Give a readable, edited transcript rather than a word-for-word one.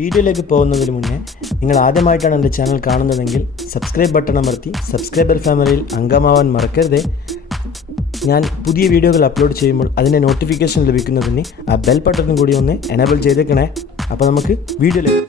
വീഡിയോയിലേക്ക് പോകുന്നതിന് മുന്നേ നിങ്ങൾ ആദ്യമായിട്ടാണ് എൻ്റെ ചാനൽ കാണുന്നതെങ്കിൽ സബ്സ്ക്രൈബ് ബട്ടൺ അമർത്തി സബ്സ്ക്രൈബർ ഫാമിലിയിൽ അംഗമാവാൻ മറക്കരുത്. ഞാൻ പുതിയ വീഡിയോകൾ അപ്ലോഡ് ചെയ്യുമ്പോൾ അതിൻ്റെ നോട്ടിഫിക്കേഷൻ ലഭിക്കുന്നതിന് ആ ബെൽ ബട്ടണും കൂടി ഒന്ന് എനേബിൾ ചെയ്തേക്കണേ. അപ്പോൾ നമുക്ക് വീഡിയോയിലേക്ക്